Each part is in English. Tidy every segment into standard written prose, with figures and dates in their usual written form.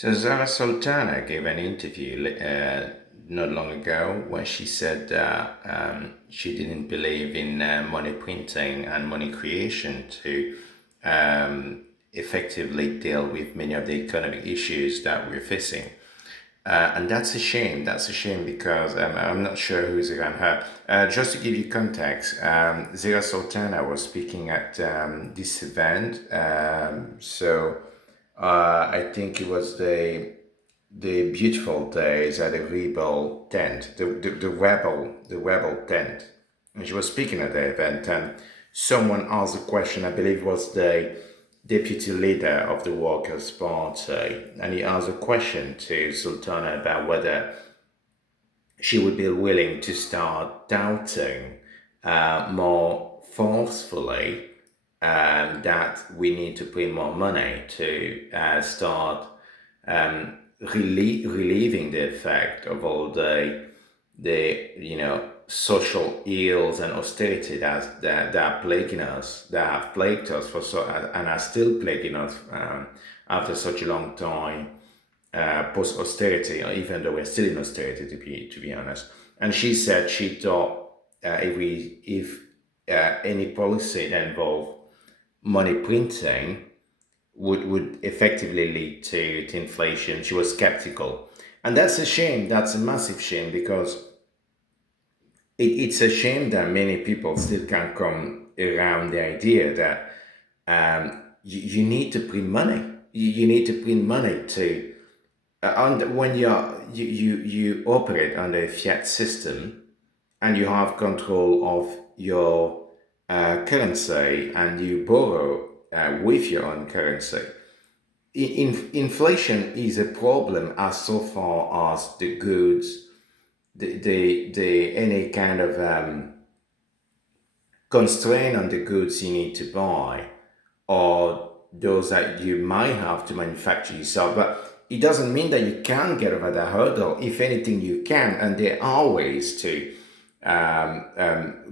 So Zarah Sultana gave an interview not long ago where she said that she didn't believe in money printing and money creation to effectively deal with many of the economic issues that we're facing. And that's a shame. That's a shame because I'm not sure who's around her. Just to give you context, Zira Sultana was speaking at this event. I think it was the beautiful days at the Rebel tent, the rebel tent, and she was speaking at the event, and someone asked a question. I believe it was the deputy leader of the Workers' Party, and he asked a question to Sultana about whether she would be willing to start doubting more forcefully that we need to print more money to start relieving the effect of all the social ills and austerity that are plaguing us, that have plagued us for so and are still plaguing us after such a long time post austerity, or even though we're still in austerity to be honest. And she said she thought if any policy that involved money printing would effectively lead to inflation. She was skeptical. And that's a shame. That's a massive shame because it's a shame that many people still can't come around the idea that you need to print money. You need to print money to when you operate under a fiat system and you have control of your currency and you borrow with your own currency. Inflation is a problem as so far as the goods, the any kind of constraint on the goods you need to buy or those that you might have to manufacture yourself. But it doesn't mean that you can't get over that hurdle. If anything, you can, and there are ways to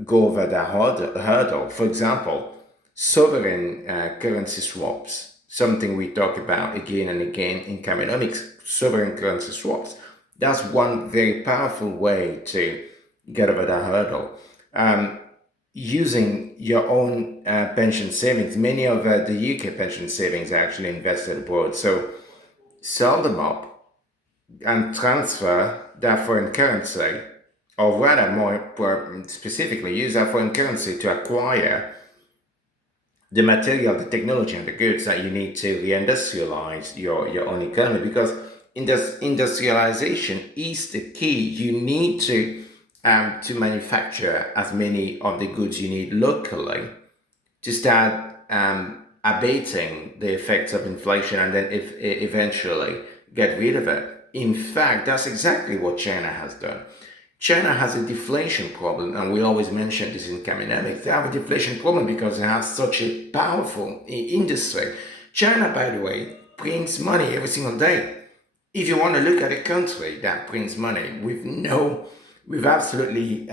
go over that hurdle. For example, sovereign currency swaps, something we talk about again and again in Kamenomics, sovereign currency swaps. That's one very powerful way to get over that hurdle. Using your own pension savings, many of the UK pension savings are actually invested abroad. So sell them up and transfer that foreign currency, or rather, more specifically, use that foreign currency to acquire the material, the technology, and the goods that you need to reindustrialize your own economy. Because industrialization is the key. You need to manufacture as many of the goods you need locally to start abating the effects of inflation and then eventually get rid of it. In fact, that's exactly what China has done. China has a deflation problem, and we always mention this in Kamenomics. They have a deflation problem because they have such a powerful industry. China, by the way, prints money every single day. If you want to look at a country that prints money with absolutely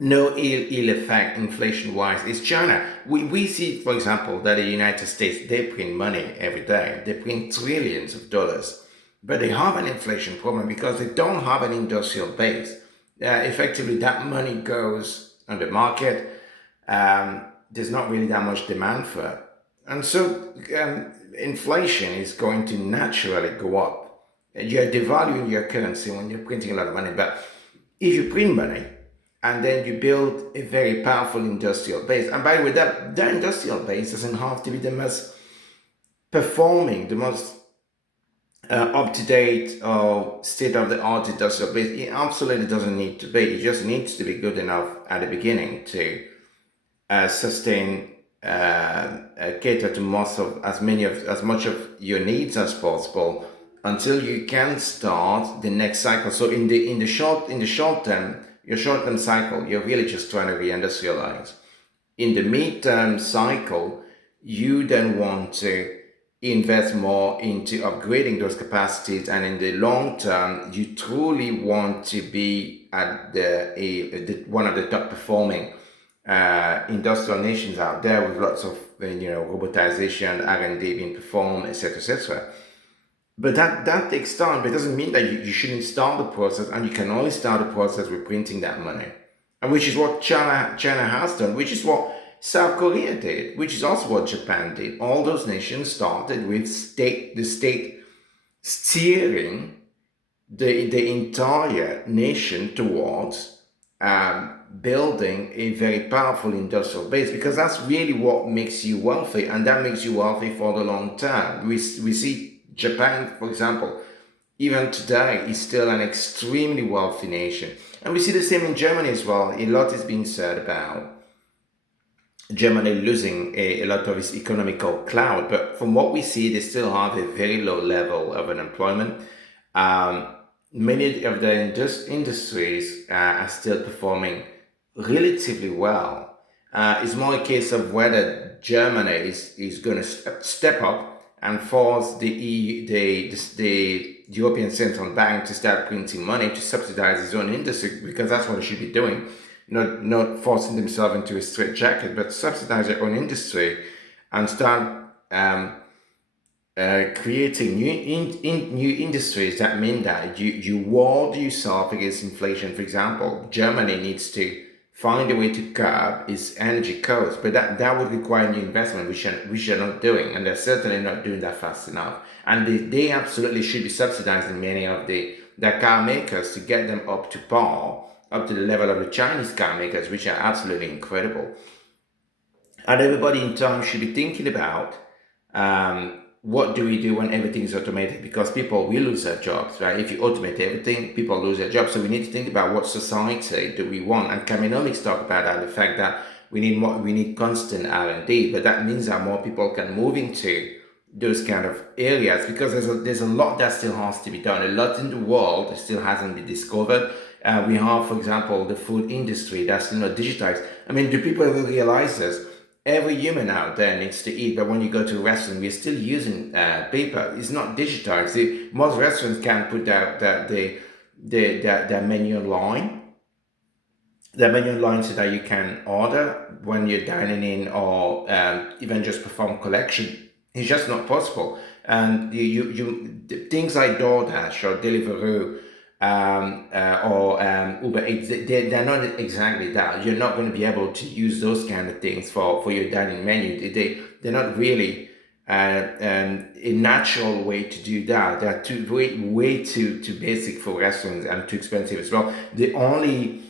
no ill effect inflation-wise, it's China. We see, for example, that the United States, they print money every day. They print trillions of dollars. But they have an inflation problem because they don't have an industrial base. Effectively, that money goes on the market. There's not really that much demand for it. And so inflation is going to naturally go up. You're devaluing your currency when you're printing a lot of money. But if you print money and then you build a very powerful industrial base, and by the way, that industrial base doesn't have to be the most performing, the most up-to-date or state-of-the-art industrial base. It absolutely doesn't need to be. It just needs to be good enough at the beginning to sustain, cater to as much of your needs as possible until you can start the next cycle. So in the short term, your short-term cycle, you're really just trying to reindustrialize. In the mid-term cycle, you then want to invest more into upgrading those capacities, and in the long term, you truly want to be at one of the top performing industrial nations out there with lots of robotization, R&D being performed, etc., etc. But that takes time. But it doesn't mean that you shouldn't start the process, and you can only start the process with printing that money, and which is what China has done, which is what South Korea did, which is also what Japan did. All those nations started with the state steering the entire nation towards building a very powerful industrial base, because that's really what makes you wealthy, and that makes you wealthy for the long term. We see Japan, for example, even today is still an extremely wealthy nation, and we see the same in Germany as well. A lot is being said about Germany losing a lot of its economical clout, but from what we see, they still have a very low level of unemployment. Um, Many of the industries are still performing relatively well. It's more a case of whether Germany is going to step up and force the European Central Bank to start printing money to subsidize its own industry, because that's what it should be doing. Not forcing themselves into a straitjacket, but subsidize their own industry and start creating new industries that mean that you ward yourself against inflation. For example, Germany needs to find a way to curb its energy costs, but that would require new investment, which they're not doing, and they're certainly not doing that fast enough. And they absolutely should be subsidizing many of their car makers to get them up to par, up to the level of the Chinese car makers, which are absolutely incredible. And everybody in town should be thinking about what do we do when everything is automated, because people will lose their jobs, right? If you automate everything, people lose their jobs. So we need to think about what society do we want. And Kamenomics talk about that, the fact that we need constant R&D, but that means that more people can move into those kind of areas, because there's a lot that still has to be done. A lot in the world that still hasn't been discovered. We have, for example, the food industry that's still not digitized. I mean, do people ever realize this? Every human out there needs to eat, but when you go to a restaurant, we're still using paper. It's not digitized. Most restaurants can't put their menu online, so that you can order when you're dining in, or even just perform collection. It's just not possible. And things like DoorDash or Deliveroo, or Uber Eats, they're not exactly that. You're not going to be able to use those kind of things for your dining menu. They're not really a natural way to do that. They're way too basic for restaurants, and too expensive as well. The only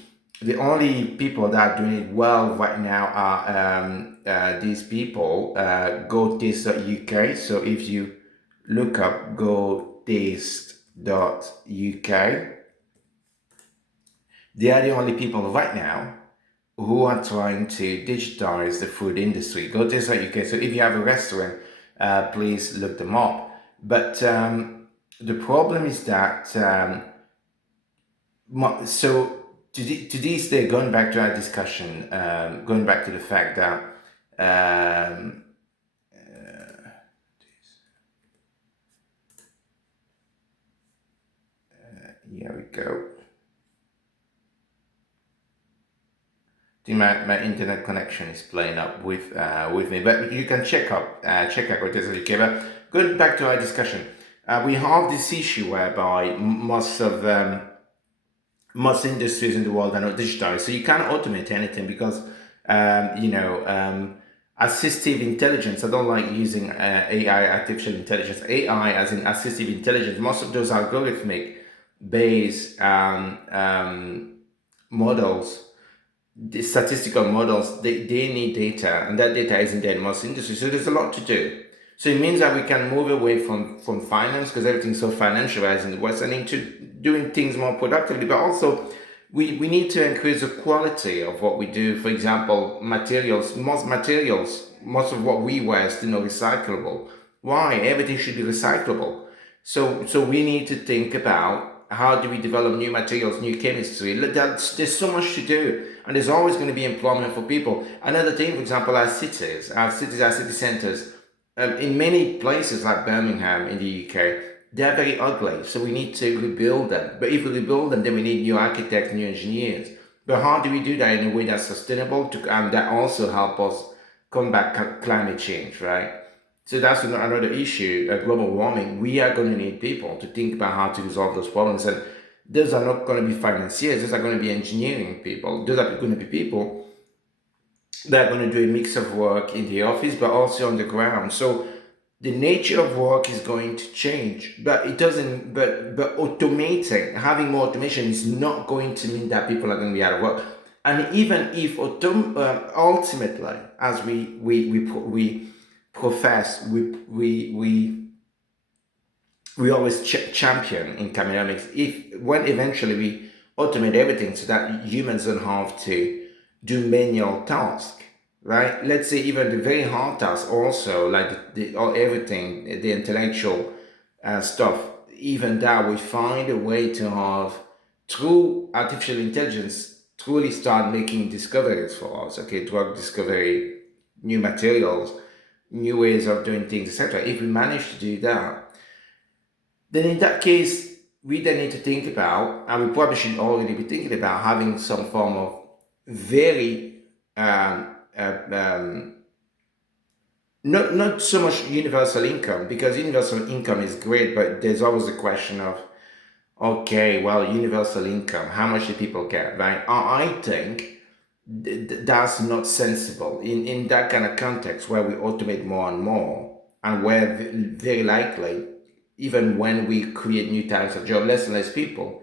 people that are doing it well right now are these people, GoTaste.uk. So if you look up GoTaste.uk, they are the only people right now who are trying to digitize the food industry. GoTaste.uk. So if you have a restaurant, please look them up. But the problem is that so to this day, going back to our discussion, going back to the fact that here we go. I think my internet connection is playing up with me, but you can check out what this is. Okay, but going back to our discussion, we have this issue whereby most industries in the world are not digitized. So you can't automate anything, because, assistive intelligence, I don't like using AI, artificial intelligence, AI as in assistive intelligence. Most of those algorithmic based models, the statistical models, they need data, and that data isn't there in most industries. So there's a lot to do. So it means that we can move away from finance, because everything's so financialized in the West, and into doing things more productively. But also, we need to increase the quality of what we do. For example, materials. Most of what we wear is still not recyclable. Why? Everything should be recyclable. So we need to think about how do we develop new materials, new chemistry. There's so much to do, and there's always going to be employment for people. Another thing, for example, our city centers. In many places like Birmingham in the UK, they're very ugly, so we need to rebuild them. But if we rebuild them, then we need new architects, new engineers. But how do we do that in a way that's sustainable and that also help us combat climate change, right? So that's another issue, global warming. We are going to need people to think about how to resolve those problems. And those are not going to be financiers, those are going to be engineering people. Those are going to be people that are going to do a mix of work in the office, but also on the ground. So the nature of work is going to change, but it doesn't, but automating, having more automation is not going to mean that people are going to be out of work. And even if ultimately, as we profess, we always champion in Kamenomics, if when eventually we automate everything so that humans don't have to do manual tasks, right? Let's say even the very hard tasks also, like everything, the intellectual stuff, even that we find a way to have, through artificial intelligence, truly start making discoveries for us, okay, drug discovery, new materials, new ways of doing things, etc. If we manage to do that, then in that case, we then need to think about, and we probably should already be thinking about having some form of very, not so much universal income, because universal income is great, but there's always a question of, okay, well, universal income, how much do people get, right? I think that's not sensible in that kind of context where we automate more and more, and where very likely, even when we create new types of job, less and less people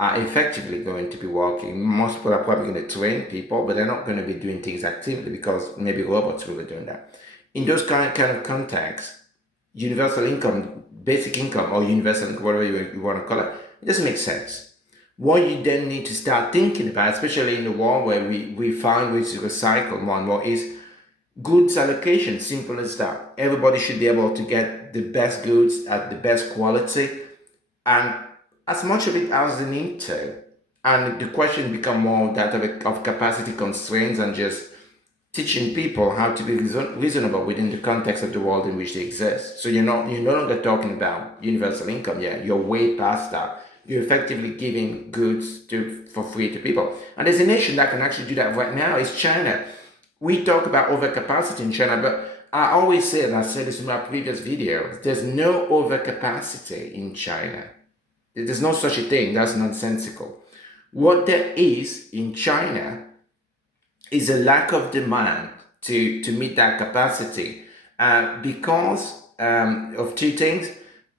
are effectively going to be working. Most people are probably going to train people, but they're not going to be doing things actively because maybe robots will be doing that. In those kind of contexts, universal income, basic income, or universal income, whatever you want to call it, it doesn't make sense. What you then need to start thinking about, especially in the world where we find ways to recycle more and more, is goods allocation. Simple as that. Everybody should be able to get the best goods at the best quality, and as much of it as they need to. And the question become more that of capacity constraints, and just teaching people how to be reasonable within the context of the world in which they exist. So you're no longer talking about universal income yet. You're way past that. You're effectively giving goods for free to people. And there's a nation that can actually do that right now, is China. We talk about overcapacity in China, but I always say, and I said this in my previous video, there's no overcapacity in China. There's no such a thing. That's nonsensical. What there is in China is a lack of demand to meet that capacity, because of two things.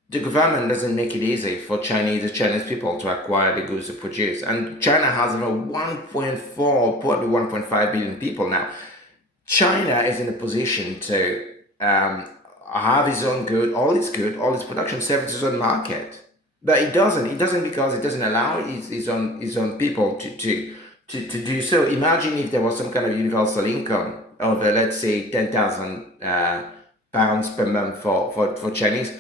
The government doesn't make it easy for Chinese people to acquire the goods to produce. And China has about 1.4, probably 1.5 billion people now. China is in a position to have its own good, all its production, serve its own market. But it doesn't. It doesn't because it doesn't allow its own people to do so. Imagine if there was some kind of universal income of, let's say, 10,000 pounds per month for Chinese.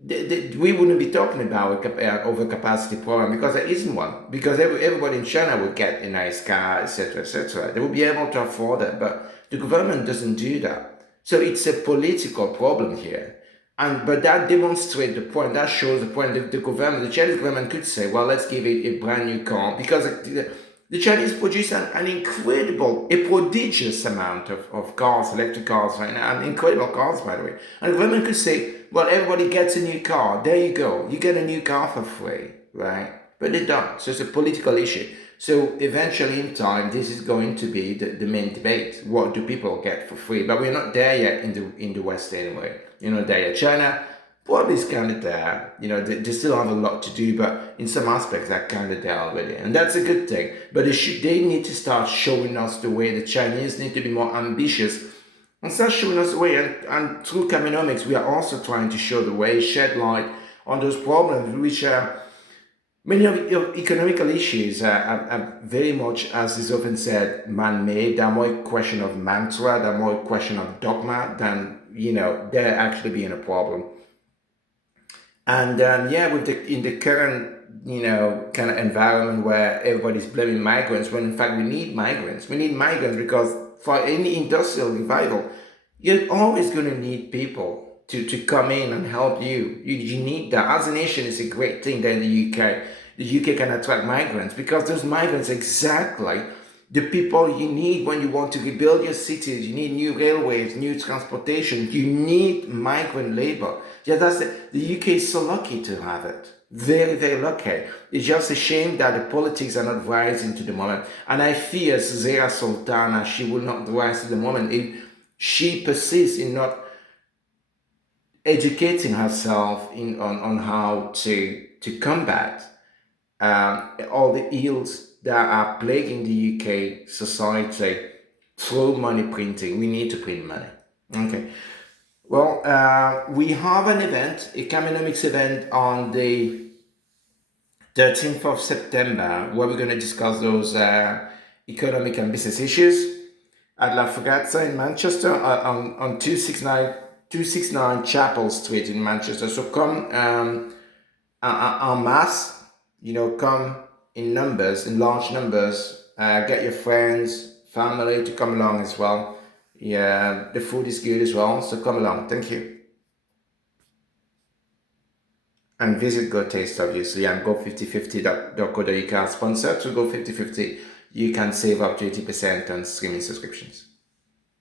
We wouldn't be talking about an overcapacity problem, because there isn't one. Because everybody in China would get a nice car, etc., etc. They would be able to afford it, but the government doesn't do that. So it's a political problem here. But that demonstrates the point, that shows the point. The Chinese government could say, well, let's give it a brand new car, because the Chinese produce an incredible, a prodigious amount of cars, electric cars right now, and incredible cars, by the way. And the government could say, well, everybody gets a new car. There you go. You get a new car for free, right? But they don't. So it's a political issue. So eventually in time, this is going to be the main debate. What do people get for free? But we're not there yet in the West anyway. You're not there yet. China probably is kind of there. They still have a lot to do, but in some aspects they're kind of there already. And that's a good thing. But they need to start showing us the way. The Chinese need to be more ambitious and start showing us the way. And through Kamenomics, we are also trying to show the way, shed light on those problems, which are many of economical issues are very much, as is often said, man-made. They're more a question of mantra, they're more a question of dogma than, there actually being a problem. And in the current, kind of environment where everybody's blaming migrants, when in fact we need migrants. We need migrants because for any industrial revival, you're always going to need people to come in and help you. You need that. As a nation, it's a great thing that in the UK. The UK can attract migrants because those migrants exactly the people you need when you want to rebuild your cities. You need new railways, new transportation. You need migrant labor. Yeah, the UK is so lucky to have it. Very, very lucky. It's just a shame that the politics are not rising to the moment. And I fear Zarah Sultana, she will not rise to the moment if she persists in not educating herself on how to combat all the ills that are plaguing the UK society through money printing. We need to print money. Okay. Well, we have an event, a Kamenomics event on the 13th of September, where we're going to discuss those economic and business issues at La Fogazza in Manchester on 269 Chapel Street in Manchester. So come en masse, come in numbers, in large numbers. Get your friends, family to come along as well. Yeah, the food is good as well, so come along. Thank you. And visit Go Taste, obviously, and go5050.co.uk sponsor to Go5050. You can save up to 80% on streaming subscriptions.